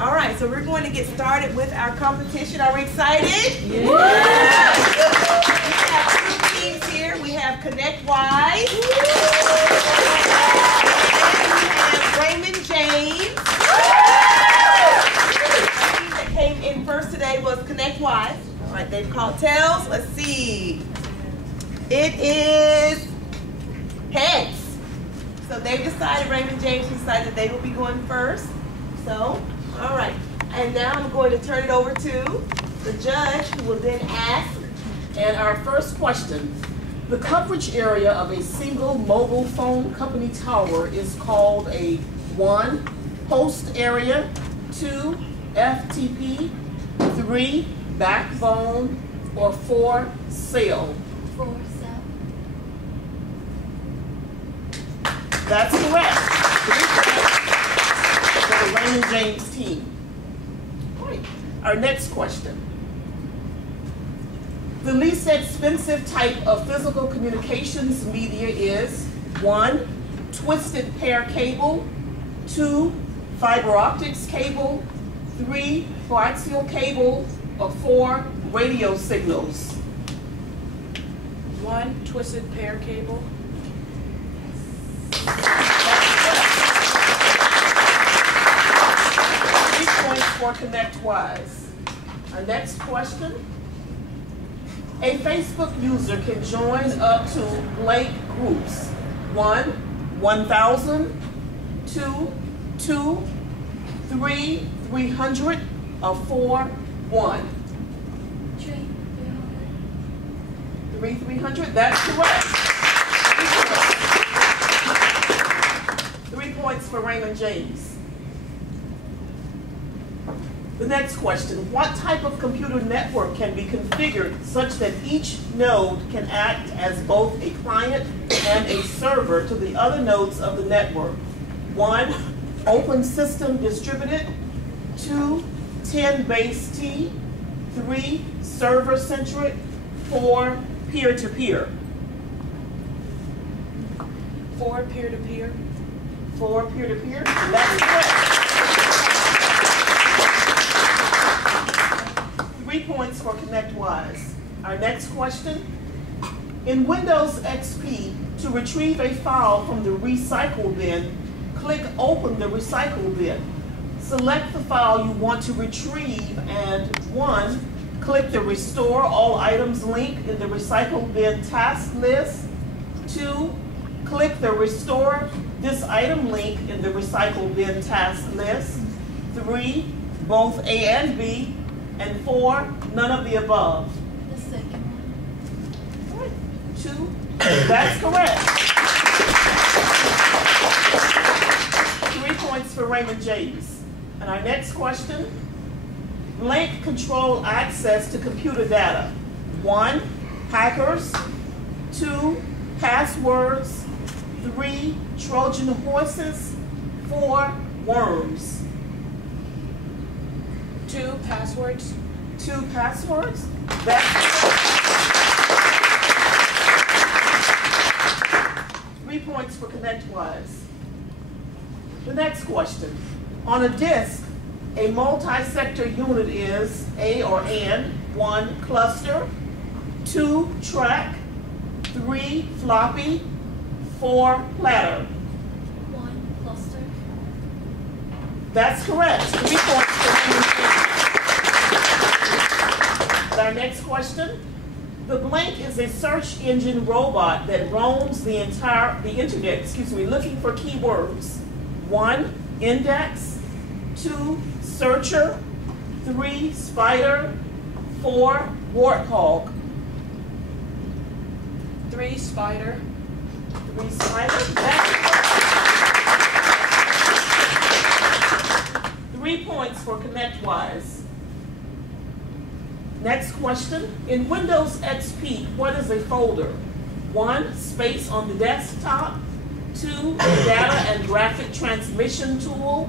All right, so we're going to get started with our competition. Are we excited? Yeah. We have two teams here. We have ConnectWise and Raymond James. The team that came in first today was ConnectWise. All right, they've called tails. Let's see. It is heads. So they decided, Raymond James decided they will be going first. So, all right. And now I'm going to turn it over to the judge, who will then ask. And our first question. The coverage area of a single mobile phone company tower is called a 1. Host area, 2. FTP, 3. Backbone, or 4. Cell. 4 cell. That's correct. 3 correct for the Raymond James team. All right. Our next question. The least expensive type of physical communications media is 1. Twisted pair cable, 2. Fiber optics cable, 3. Coaxial cable, or 4. Radio signals. 1. Twisted pair cable. 3 points for ConnectWise. Our next question. A Facebook user can join up to blank groups. 1. 1,000, 2. 2, 3, 300, or 4, 1. 3, 300, that's correct. 3 points for Raymond James. The next question, what type of computer network can be configured such that each node can act as both a client and a server to the other nodes of the network? 1, open system distributed, 2, 10 base T, 3, server centric, 4, peer-to-peer. 4. Peer-to-peer. 4, peer-to-peer, that's correct. 3 points for ConnectWise. Our next question. In Windows XP, to retrieve a file from the recycle bin, click Open the recycle bin. Select the file you want to retrieve and 1. Click the Restore All Items link in the recycle bin task list. 2. Click the Restore This Item link in the recycle bin task list. 3. Both A and B. And 4. None of the above. The second one. 2. That's correct. 3 points for Raymond James. And our next question. Blank control access to computer data. 1. Hackers. 2. Passwords. 3. Trojan horses. 4. Worms. 2. Passwords. 2 passwords. That's 3 points for ConnectWise. The next question. On a disk, a multi-sector unit is A or N, 1 cluster, 2 track, 3 floppy, 4 platter. 1 cluster. That's correct. 3 points for Raymond. Our next question. The Blank is a search engine robot that roams the internet, looking for keywords. 1. Index. 2. Searcher. 3. Spider. 4. Warthog. 3. Spider. 3. Spider. That's 3 points for ConnectWise. Next question. In Windows XP, what is a folder? 1. Space on the desktop. 2. Data and graphic transmission tool.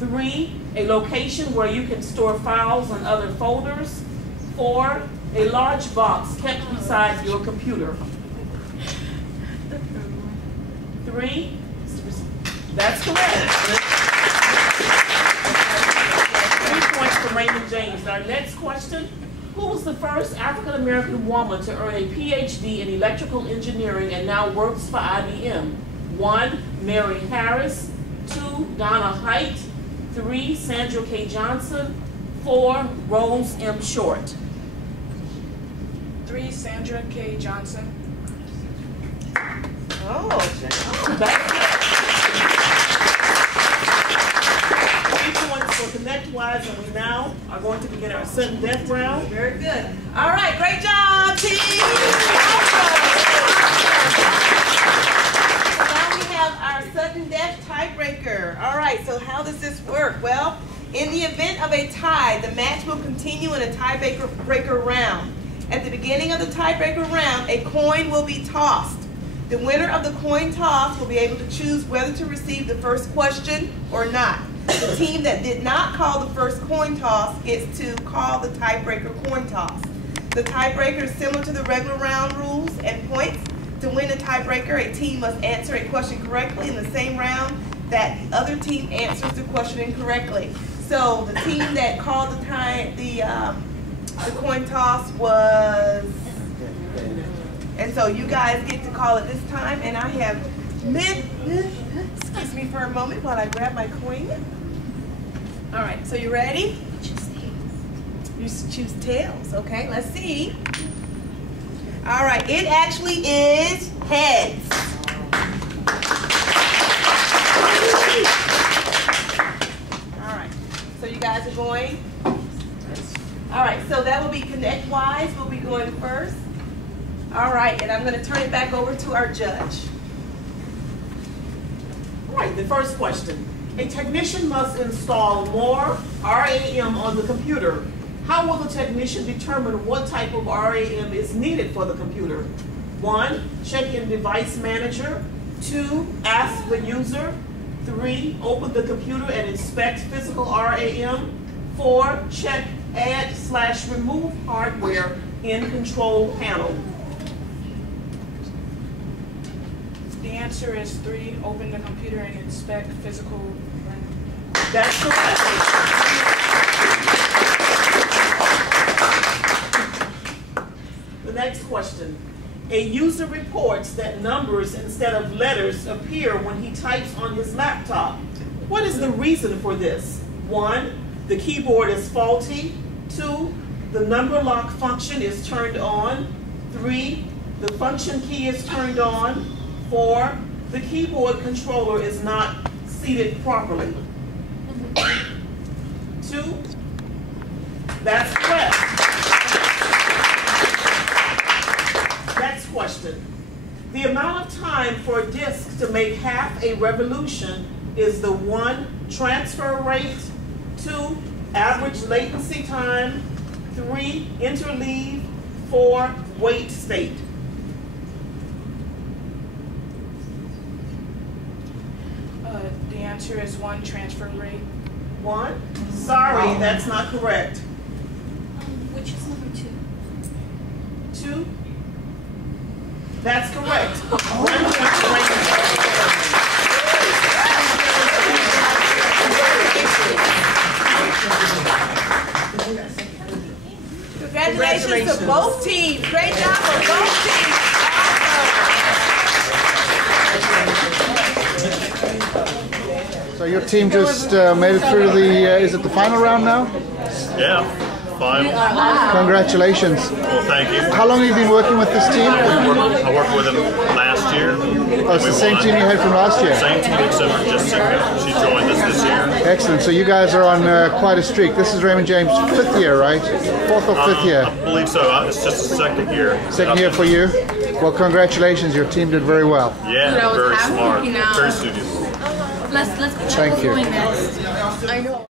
3. A location where you can store files and other folders. 4. A large box kept beside your computer. 3. That's correct. changed. Our next question, who was the first African-American woman to earn a PhD in electrical engineering and now works for IBM? 1, Mary Harris. 2, Donna Hite. 3, Sandra K. Johnson. 4, Rose M. Short. 3, Sandra K. Johnson. Oh, That's it. 3 points for ConnectWise, and we now are going to begin our sudden death round. very good. All right, great job, team. So now we have our sudden death tiebreaker. All right, so how does this work? Well, in the event of a tie, the match will continue in a tiebreaker round. At the beginning of the tiebreaker round, a coin will be tossed. The winner of the coin toss will be able to choose whether to receive the first question or not. The team that did not call the first coin toss gets to call the tiebreaker coin toss. The tiebreaker is similar to the regular round rules and points. To win the tiebreaker, a team must answer a question correctly in the same round that the other team answers the question incorrectly. So the team that called the coin toss was, and so you guys get to call it this time, and I have excuse me for a moment while I grab my coin. All right, so you ready? You choose tails, okay, let's see. All right, it actually is heads. All right, so you guys are going. All right, so that will be ConnectWise. We'll be going first. All right, and I'm going to turn it back over to our judge. All right, the first question. A technician must install more RAM on the computer. How will the technician determine what type of RAM is needed for the computer? 1, check in device manager. 2, ask the user. 3, open the computer and inspect physical RAM. 4, check add/remove hardware in control panel. The answer is 3, open the computer and inspect physical. That's correct. The next question. A user reports that numbers instead of letters appear when he types on his laptop. What is the reason for this? 1, the keyboard is faulty. 2, the number lock function is turned on. 3, the function key is turned on. 4, the keyboard controller is not seated properly. 2, that's correct. Next question. The amount of time for a disk to make half a revolution is the 1, transfer rate. 2, average latency time. 3, interleave. 4, wait state. The answer is 1, transfer rate. 1? Sorry, that's not correct. Which is number 2? 2? That's correct. 1 transfer rate. Congratulations to both teams. Great job for both teams. So your team just made it through the, is it the final round now? Yeah, fine. Congratulations. Well, thank you. How long have you been working with this team? I worked with him last year. Oh, it's the same team you had from last year? Same team, except for just she joined us this year. Excellent. So you guys are on quite a streak. This is Raymond James' 5th year, right? 4th or 5th year? I believe so. It's just the second year. Second year for you? Well, congratulations. Your team did very well. Yeah, very smart. Very studious. Let's Thank you. next. I know.